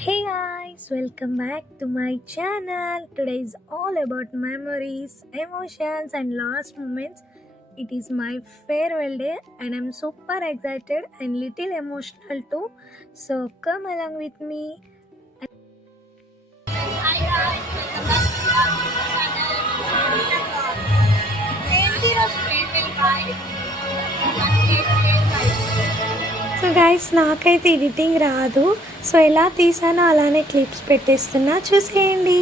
Hey guys, welcome back to my channel. Today is all about memories, emotions, and last moments. It is my farewell day, and I'm super excited and little emotional too. So come along with me. Hi guys, welcome back to our channel. ఏంటి రోజు farewell guys so guys నాకైతే ఎడిటింగ్ రాదు, సో ఎలా తీసానో అలానే క్లిప్స్ పెట్టేస్తున్నా, చూసేయండి.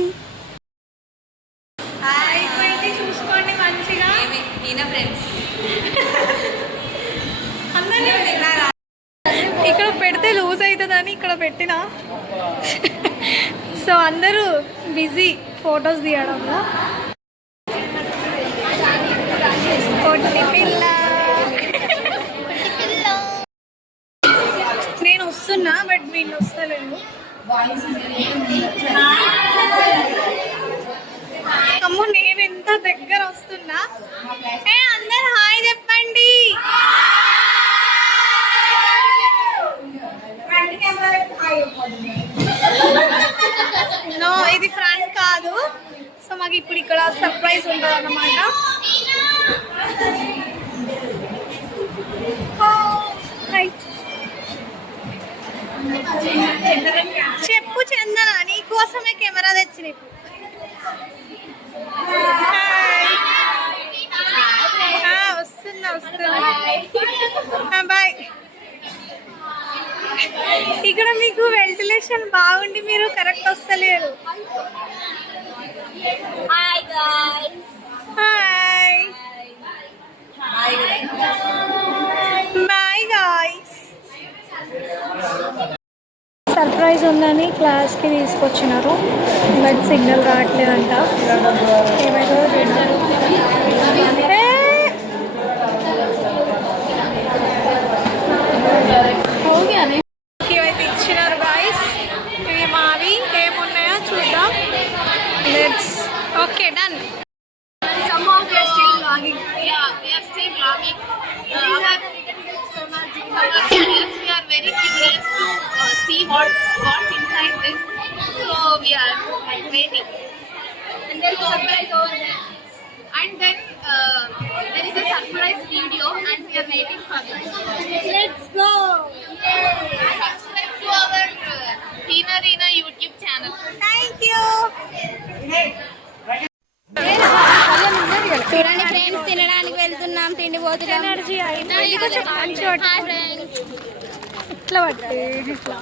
అయిపోయింది చూసుకోండి మంచిగా ఈయన ఫ్రెండ్స్ అందరినీ విన్నారా ఇక్కడ పెడితే లూజ్ అవుతుందని ఇక్కడ పెట్టిన. సో అందరూ బిజీ ఫొటోస్ తీయడంలో. పొట్టి పిల్ల నేను వస్తున్నా, బట్ వీళ్ళు వస్తలేదు. అమ్మో నేను ఎంత దగ్గర వస్తున్నా. అందరు హాయ్ చెప్పండి. నో, ఇది ఫ్రంట్ కాదు. సో మాకు ఇప్పుడు ఇక్కడ సర్ప్రైజ్ ఉంటుంది అన్నమాట. చెప్పు చందన, నీకోసమే కెమెరా తెచ్చిన. వస్తున్నా బాయ్. ఇక్కడ మీకు వెంటిలేషన్ బాగుండి మీరు కరెక్ట్ వస్తలేరు. Hi guys hi boy guys. Surprise ఉందని క్లాస్కి తీసుకొచ్చినారు, బట్ సిగ్నల్ రావట్లేదంట. ఏమైతే ఇవైతే ఇచ్చినారు గాయస్. ఇవి మావి, ఏమున్నాయో చూద్దాం. Let's okay done. somehow we are still vlogging. Yeah, we are still vlogging. We are very curious to see what's inside this. So we are waiting. And there is a surprise over there. And then there is a surprise video, and we are waiting for that. Let's go. Subscribe to our Tina Reena YouTube channel. Thank you. చూడండి ఫ్రెండ్స్, తినడానికి వెళ్తున్నాం, తిండి పోతున్నాం. ఎనర్జీ ఇట్లా పట్టే ఇట్లా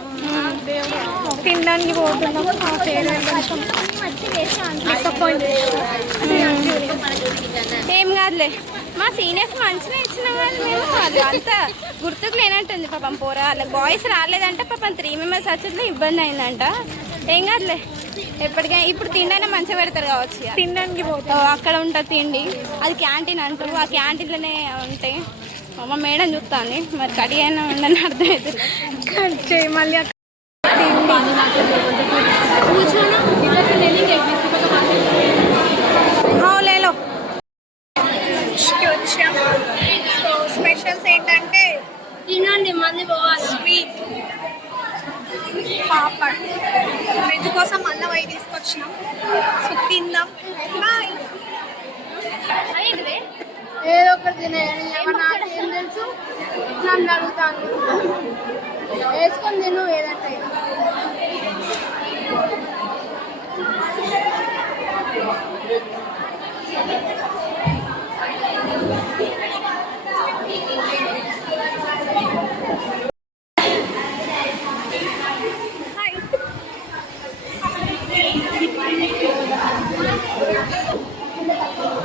తినడానికి పోతున్నాం. ఏం కాదులే, మా సీనియర్స్ మంచిగా ఇచ్చిన వాళ్ళు మేము కాదు, అంత గుర్తుకు లేనట్టుంది పాపం. పోరాళ్ళకి బాయ్స్ రాలేదంటే పాపం 3 మెంబర్స్ వచ్చేట్లో ఇబ్బంది అయిందంట. ఏం కాదులే, ఎప్పటికైనా ఇప్పుడు తిండి మంచిగా పెడతారు కావచ్చు. తినడానికి పోతాం. అక్కడ ఉంటుంది తిండి, అది క్యాంటీన్ అంటారు. ఆ క్యాంటీన్లోనే ఉంటాయి. మా మేడం చూస్తాను, మరి కడి అయినా ఉండని అర్థమవుతుంది. కట్ చేయి మళ్ళీ అక్కడ లేలో వచ్చాం. సో స్పెషల్స్ ఏంటంటే తినండి, మంది పోవాలి. స్వీట్, పాపడ్, వెజ్ కోసం మళ్ళీ అవి తీసుకొచ్చినాం. సో తిందాం. బాయ్. ఏదో ఒకటి తినేయండి, నాకేం తెలుసు, నన్ను అడుగుతాను. వేసుకొని తిను ఏదంటే.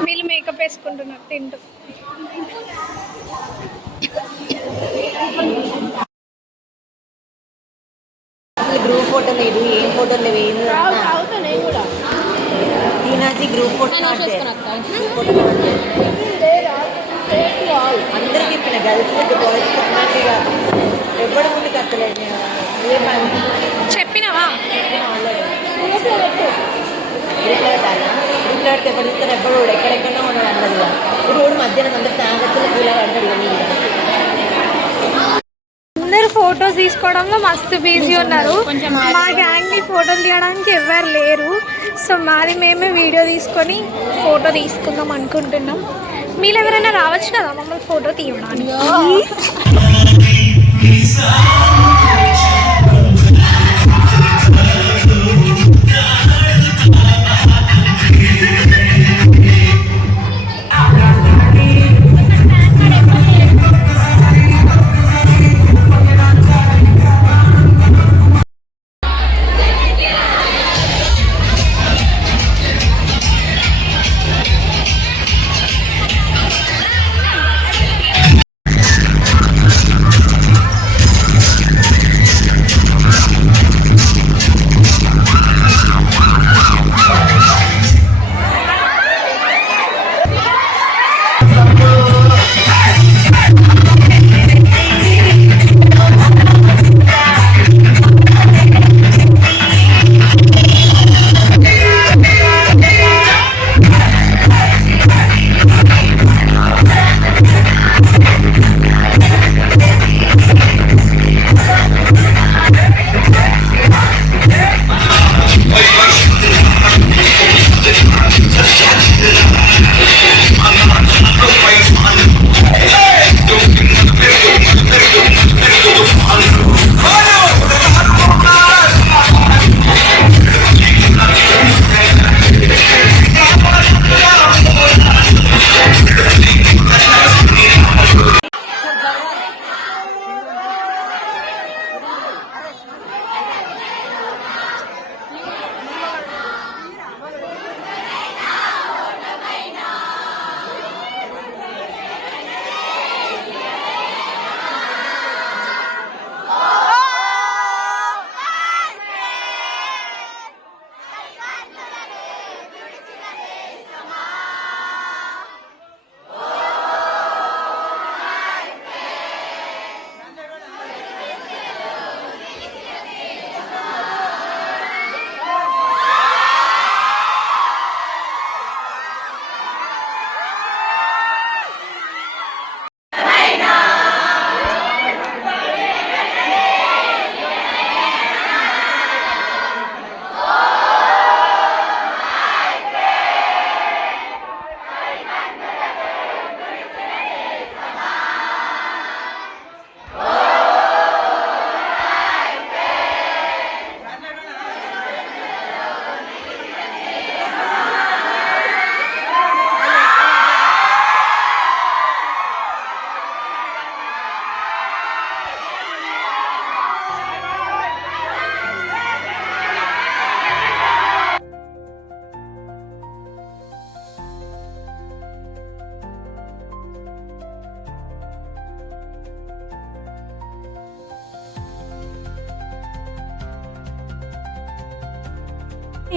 వీళ్ళు మేకప్ వేసుకుంటున్నారు తింటూ. గ్రూప్ ఫోటో లేదు, ఏం ఫోటో లేవు, ఏం నేను కూడా ఈనాది గ్రూప్ ఫోటో అందరికి చెప్పిన గర్ల్స్ బాయ్స్ చెప్పినట్టుగా ఎవ్వడు ముందు కట్టలేదు. చెప్పినవా? గ్రూప్లో పెడితే ఎప్పుడు చూస్తారు, ఎప్పుడు ఎక్కడెక్కడో ఉన్నాడు అందరిగా. ఇప్పుడు మధ్యాహ్నం అందరు తాగొచ్చిన పూల పడ్డాడు. అందరూ ఫొటోస్ తీసుకోవడంలో మస్తు బిజీ ఉన్నారు. మా గ్యాంగ్ని ఫోటోలు తీయడానికి ఎవరు లేరు. సో మాది మేమే వీడియో తీసుకొని ఫోటో తీసుకుందాం అనుకుంటున్నాం. మీరు ఎవరైనా రావచ్చు కదా మమ్మల్ని ఫోటో తీయడానికి.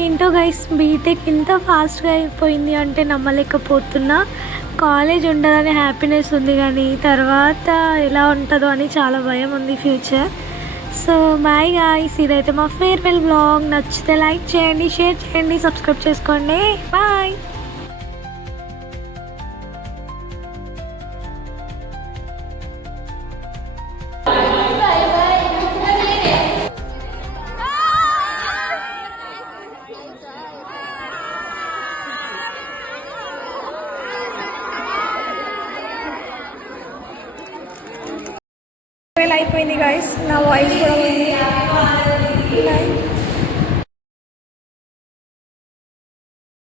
ఏంటో గైస్ బీటెక్ ఇంత ఫాస్ట్గా అయిపోయింది అంటే నమ్మలేకపోతున్నా. కాలేజ్ ఉండదని హ్యాపీనెస్ ఉంది కానీ తర్వాత ఎలా ఉంటుందో అని చాలా భయం ఉంది ఫ్యూచర్. సో బాయ్ గాయ్స్, ఇదైతే మా ఫేర్వెల్ బ్లాగ్. నచ్చితే లైక్ చేయండి, షేర్ చేయండి, సబ్స్క్రైబ్ చేసుకోండి. బాయ్. అయిపోయింది గాయస్, నా వాయిస్ కూడా పోయింది.